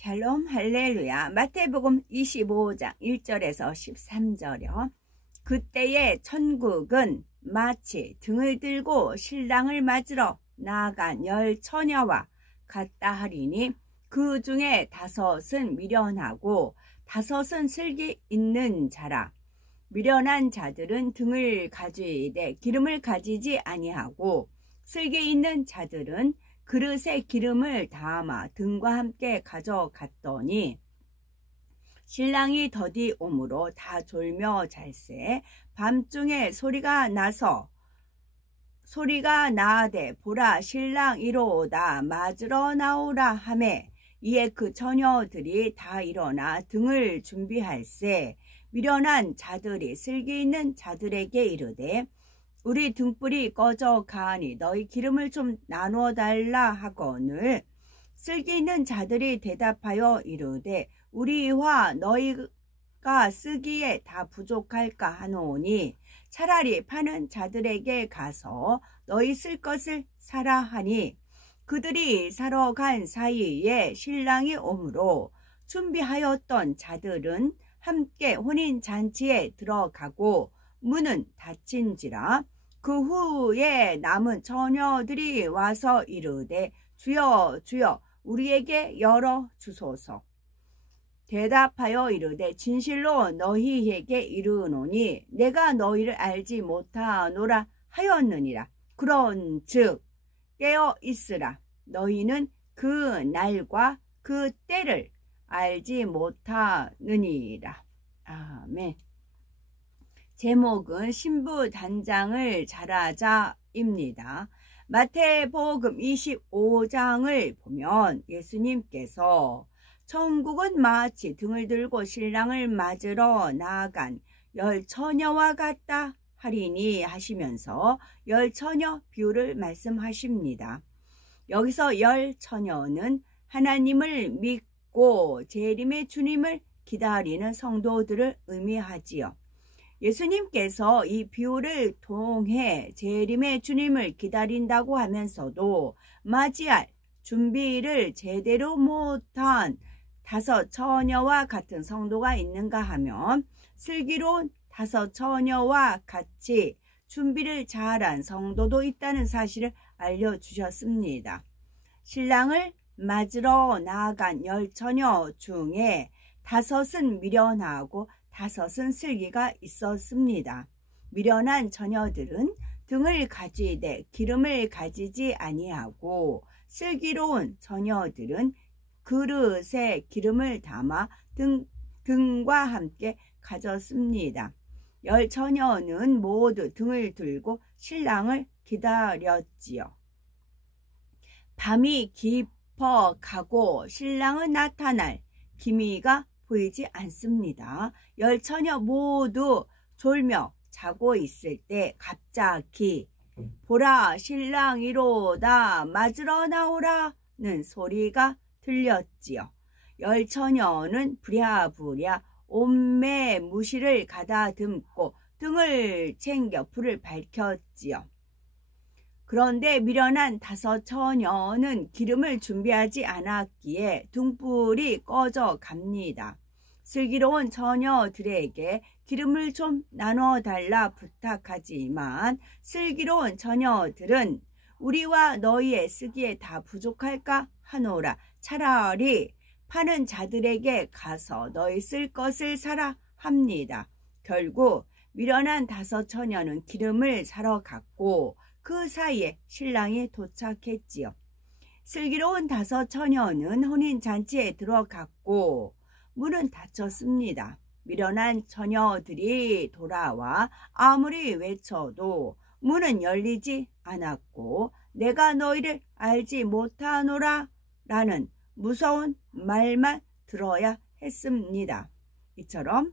샬롬 할렐루야. 마태복음 25장 1절에서 13절이요. 그때의 천국은 마치 등을 들고 신랑을 맞으러 나아간 10 처녀와 같다 하리니 그 중에 5은 미련하고 5은 슬기 있는 자라. 미련한 자들은 등을 가지되 기름을 가지지 아니하고 슬기 있는 자들은 그릇에 기름을 담아 등과 함께 가져갔더니 신랑이 더디 오므로 다 졸며 잘세. 밤중에 소리가 나되 보라 신랑 이로오다 맞으러 나오라 하매 이에 그 처녀들이 다 일어나 등을 준비할세. 미련한 자들이 슬기 있는 자들에게 이르되 우리 등불이 꺼져 가니 너희 기름을 좀 나누어 달라 하거늘 슬기 있는 자들이 대답하여 이르되 우리와 너희가 쓰기에 다 부족할까 하노니 차라리 파는 자들에게 가서 너희 쓸 것을 사라 하니 그들이 사러 간 사이에 신랑이 오므로 준비하였던 자들은 함께 혼인잔치에 들어가고 문은 닫힌지라. 그 후에 남은 처녀들이 와서 이르되 주여 주여 우리에게 열어 주소서. 대답하여 이르되 진실로 너희에게 이르노니 내가 너희를 알지 못하노라 하였느니라. 그런즉 깨어 있으라. 너희는 그 날과 그 때를 알지 못하느니라. 아멘. 제목은 신부 단장을 잘하자입니다. 마태복음 25장을 보면 예수님께서 천국은 마치 등을 들고 신랑을 맞으러 나아간 10 처녀와 같다 하리니 하시면서 10 처녀 비유를 말씀하십니다. 여기서 10 처녀는 하나님을 믿고 재림의 주님을 기다리는 성도들을 의미하지요. 예수님께서 이 비유를 통해 재림의 주님을 기다린다고 하면서도 맞이할 준비를 제대로 못한 5 처녀와 같은 성도가 있는가 하면 슬기로운 5 처녀와 같이 준비를 잘한 성도도 있다는 사실을 알려주셨습니다. 신랑을 맞으러 나아간 10 처녀 중에 5은 미련하고 5은 슬기가 있었습니다. 미련한 처녀들은 등을 가지되 기름을 가지지 아니하고 슬기로운 처녀들은 그릇에 기름을 담아 등과 함께 가졌습니다. 10 처녀는 모두 등을 들고 신랑을 기다렸지요. 밤이 깊어 가고 신랑은 나타날 기미가 보이지 않습니다. 10 처녀 모두 졸며 자고 있을 때 갑자기 보라 신랑 이로다 맞으러 나오라는 소리가 들렸지요. 10 처녀는 부랴부랴 온매 무시를 가다듬고 등을 챙겨 불을 밝혔지요. 그런데 미련한 5 처녀는 기름을 준비하지 않았기에 등불이 꺼져 갑니다. 슬기로운 처녀들에게 기름을 좀 나눠 달라 부탁하지만 슬기로운 처녀들은 우리와 너희의 쓰기에 다 부족할까 하노라. 차라리 파는 자들에게 가서 너희 쓸 것을 사라 합니다. 결국 미련한 5 처녀는 기름을 사러 갔고 그 사이에 신랑이 도착했지요. 슬기로운 5 처녀는 혼인잔치에 들어갔고 문은 닫혔습니다. 미련한 처녀들이 돌아와 아무리 외쳐도 문은 열리지 않았고 내가 너희를 알지 못하노라 라는 무서운 말만 들어야 했습니다. 이처럼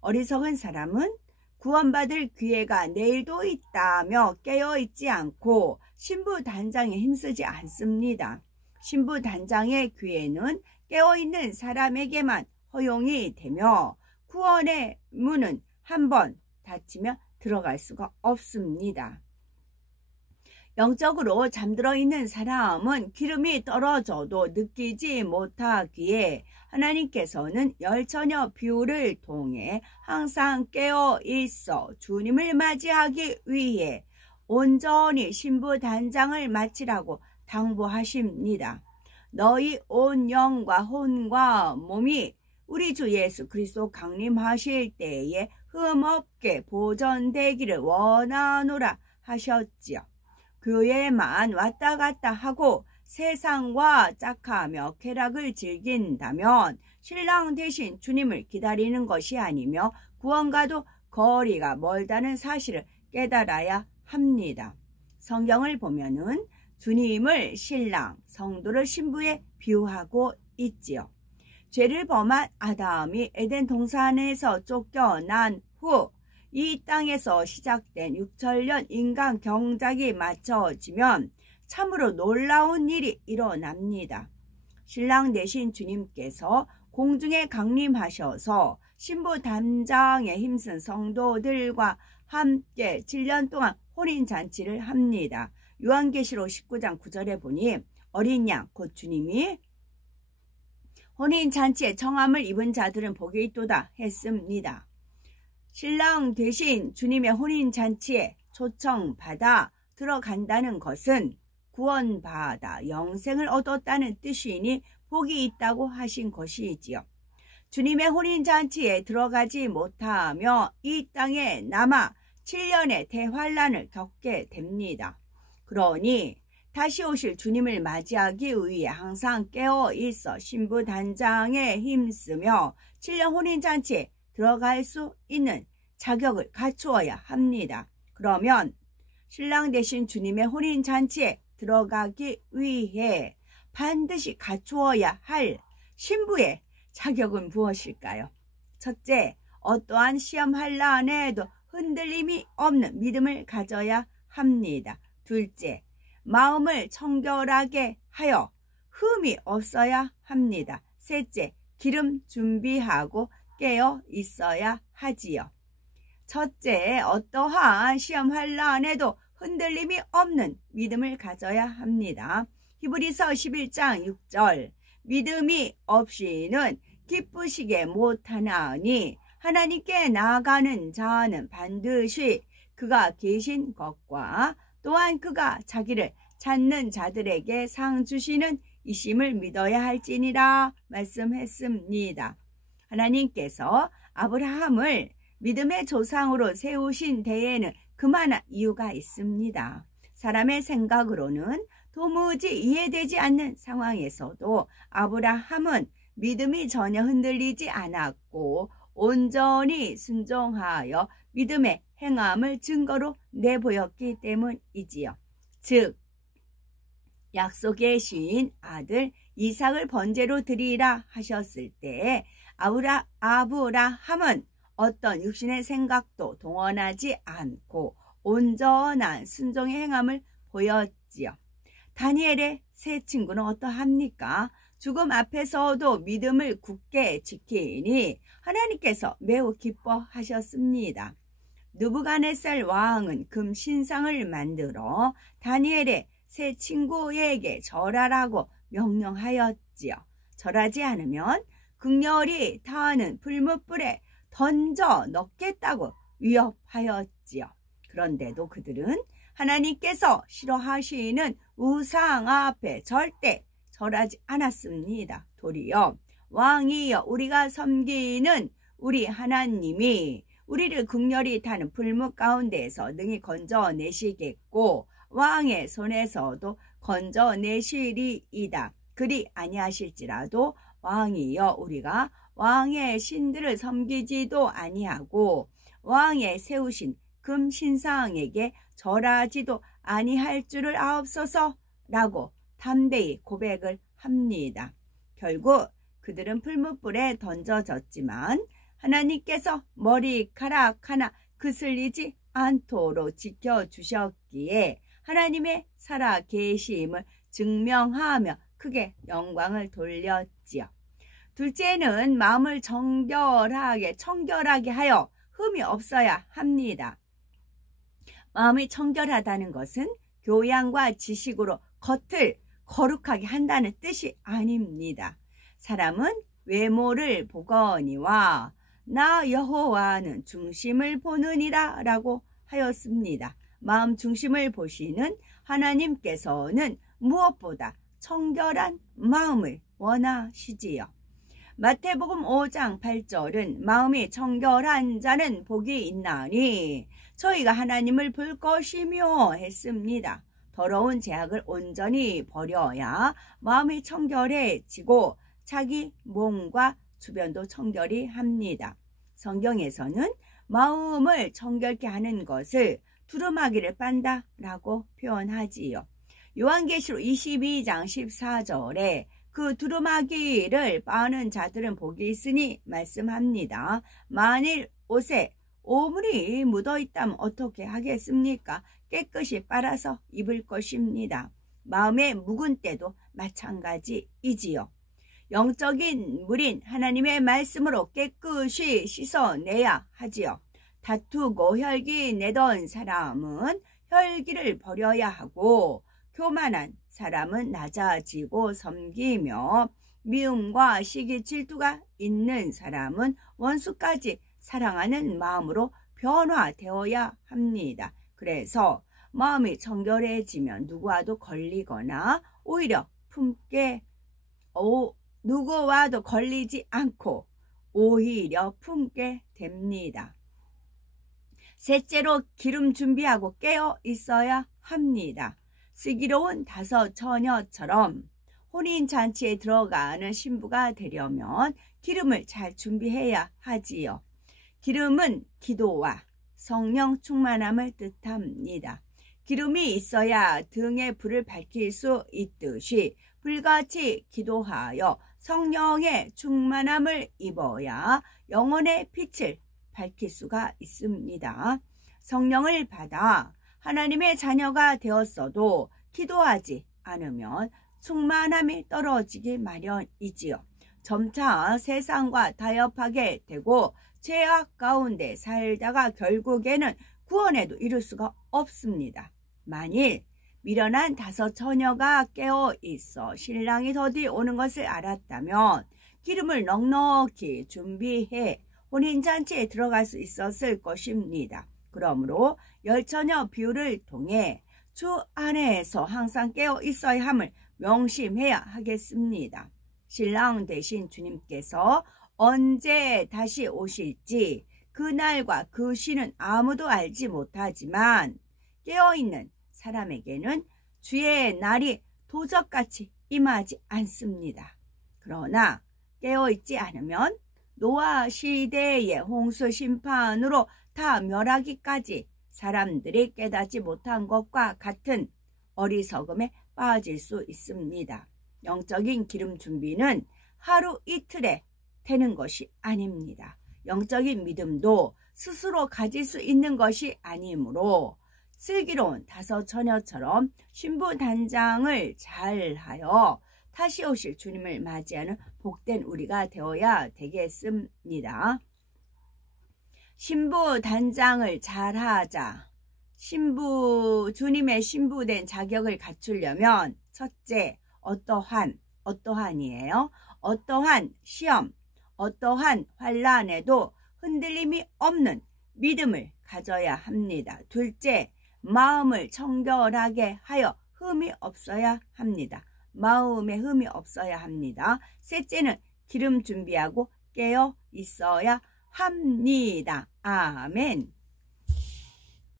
어리석은 사람은 구원받을 기회가 내일도 있다며 깨어있지 않고 신부 단장에 힘쓰지 않습니다. 신부 단장의 기회는 깨어있는 사람에게만 허용이 되며 구원의 문은 한 번 닫히면 들어갈 수가 없습니다. 영적으로 잠들어 있는 사람은 기름이 떨어져도 느끼지 못하기에 하나님께서는 열처녀 뷰를 통해 항상 깨어 있어 주님을 맞이하기 위해 온전히 신부 단장을 마치라고 당부하십니다. 너희 온 영과 혼과 몸이 우리 주 예수 그리스도 강림하실 때에 흠없게 보존되기를 원하노라 하셨지요. 교회만 왔다 갔다 하고 세상과 짝하며 쾌락을 즐긴다면 신랑 대신 주님을 기다리는 것이 아니며 구원과도 거리가 멀다는 사실을 깨달아야 합니다. 성경을 보면은 주님을 신랑, 성도를 신부에 비유하고 있지요. 죄를 범한 아담이 에덴 동산에서 쫓겨난 후 이 땅에서 시작된 6천년 인간 경작이 맞춰지면 참으로 놀라운 일이 일어납니다. 신랑 되신 주님께서 공중에 강림하셔서 신부 단장에 힘쓴 성도들과 함께 7년 동안 혼인잔치를 합니다. 요한계시록 19장 9절에 보니 어린 양 곧 주님이 혼인잔치에 청함을 입은 자들은 복이 있도다 했습니다. 신랑 대신 주님의 혼인잔치에 초청받아 들어간다는 것은 구원받아 영생을 얻었다는 뜻이니 복이 있다고 하신 것이지요. 주님의 혼인잔치에 들어가지 못하며 이 땅에 남아 7년의 대환란을 겪게 됩니다. 그러니 다시 오실 주님을 맞이하기 위해 항상 깨어 있어 신부 단장에 힘쓰며 7년 혼인잔치에 들어갈 수 있는 자격을 갖추어야 합니다. 그러면 신랑 되신 주님의 혼인잔치에 들어가기 위해 반드시 갖추어야 할 신부의 자격은 무엇일까요? 첫째, 어떠한 시험 환난에도 흔들림이 없는 믿음을 가져야 합니다. 둘째, 마음을 청결하게 하여 흠이 없어야 합니다. 셋째, 기름 준비하고 깨어 있어야 하지요. 첫째, 어떠한 시험 환난에도 흔들림이 없는 믿음을 가져야 합니다. 히브리서 11장 6절, 믿음이 없이는 기쁘시게 못하나니 하나님께 나아가는 자는 반드시 그가 계신 것과 또한 그가 자기를 찾는 자들에게 상 주시는 이심을 믿어야 할지니라 말씀했습니다. 하나님께서 아브라함을 믿음의 조상으로 세우신 데에는 그만한 이유가 있습니다. 사람의 생각으로는 도무지 이해되지 않는 상황에서도 아브라함은 믿음이 전혀 흔들리지 않았고 온전히 순종하여 믿음의 행함을 증거로 내보였기 때문이지요. 즉 약속의 시인 아들 이삭을 번제로 드리라 하셨을 때 아브라함은 어떤 육신의 생각도 동원하지 않고 온전한 순종의 행함을 보였지요. 다니엘의 세 친구는 어떠합니까? 죽음 앞에서도 믿음을 굳게 지키니 하나님께서 매우 기뻐하셨습니다. 느부갓네살 왕은 금 신상을 만들어 다니엘의 세 친구에게 절하라고 명령하였지요. 절하지 않으면 극렬히 타는 불못불에 던져 넣겠다고 위협하였지요. 그런데도 그들은 하나님께서 싫어하시는 우상 앞에 절대 절하지 않았습니다. 도리어 왕이여 우리가 섬기는 우리 하나님이 우리를 극렬히 타는 불못 가운데에서 능히 건져내시겠고 왕의 손에서도 건져내시리이다. 그리 아니하실지라도 왕이여 우리가 왕의 신들을 섬기지도 아니하고 왕의 세우신 금신상에게 절하지도 아니할 줄을 아옵소서라고 담대히 고백을 합니다. 결국 그들은 풀무불에 던져졌지만 하나님께서 머리카락 하나 그슬리지 않도록 지켜주셨기에 하나님의 살아계심을 증명하며 크게 영광을 돌렸지요. 둘째는 마음을 청결하게 하여 흠이 없어야 합니다. 마음이 청결하다는 것은 교양과 지식으로 겉을 거룩하게 한다는 뜻이 아닙니다. 사람은 외모를 보거니와 나 여호와는 중심을 보느니라 라고 하였습니다. 마음 중심을 보시는 하나님께서는 무엇보다 청결한 마음을 원하시지요. 마태복음 5장 8절은 마음이 청결한 자는 복이 있나니 저희가 하나님을 볼 것이며 했습니다. 더러운 죄악을 온전히 버려야 마음이 청결해지고 자기 몸과 주변도 청결히 합니다. 성경에서는 마음을 청결케 하는 것을 두루마기를 빤다 라고 표현하지요. 요한계시록 22장 14절에 그 두루마기를 빠는 자들은 복이 있으니 말씀합니다. 만일 옷에 오물이 묻어있다면 어떻게 하겠습니까? 깨끗이 빨아서 입을 것입니다. 마음에 묵은 때도 마찬가지이지요. 영적인 물인 하나님의 말씀으로 깨끗이 씻어내야 하지요. 다투고 혈기 내던 사람은 혈기를 버려야 하고 교만한 사람은 낮아지고 섬기며 미움과 시기 질투가 있는 사람은 원수까지 사랑하는 마음으로 변화되어야 합니다. 그래서 마음이 청결해지면 누구와도 걸리거나 오히려 누구와도 걸리지 않고 오히려 품게 됩니다. 셋째로 기름 준비하고 깨어 있어야 합니다. 슬기로운 다섯 처녀처럼 혼인잔치에 들어가는 신부가 되려면 기름을 잘 준비해야 하지요. 기름은 기도와 성령 충만함을 뜻합니다. 기름이 있어야 등에 불을 밝힐 수 있듯이 불같이 기도하여 성령의 충만함을 입어야 영혼의 빛을 밝힐 수가 있습니다. 성령을 받아 하나님의 자녀가 되었어도 기도하지 않으면 충만함이 떨어지기 마련이지요. 점차 세상과 타협하게 되고 죄악 가운데 살다가 결국에는 구원에도 이룰 수가 없습니다. 만일 미련한 다섯 처녀가 깨어 있어 신랑이 더디 오는 것을 알았다면 기름을 넉넉히 준비해 혼인잔치에 들어갈 수 있었을 것입니다. 그러므로 열처녀 비유를 통해 주 안에서 항상 깨어 있어야 함을 명심해야 하겠습니다. 신랑 되신 주님께서 언제 다시 오실지 그날과 그 시는 아무도 알지 못하지만 깨어있는 사람에게는 주의 날이 도적같이 임하지 않습니다. 그러나 깨어있지 않으면 노아 시대의 홍수 심판으로 다 멸하기까지 사람들이 깨닫지 못한 것과 같은 어리석음에 빠질 수 있습니다. 영적인 기름 준비는 하루 이틀에 되는 것이 아닙니다. 영적인 믿음도 스스로 가질 수 있는 것이 아니므로 슬기로운 다섯 처녀처럼 신부 단장을 잘하여 다시 오실 주님을 맞이하는 복된 우리가 되어야 되겠습니다. 신부 단장을 잘하자. 주님의 신부된 자격을 갖추려면 첫째, 어떠한이에요. 어떠한 시험, 어떠한 환난에도 흔들림이 없는 믿음을 가져야 합니다. 둘째, 마음을 청결하게 하여 흠이 없어야 합니다. 마음에 흠이 없어야 합니다. 셋째는 기름 준비하고 깨어 있어야 합니다. 아멘.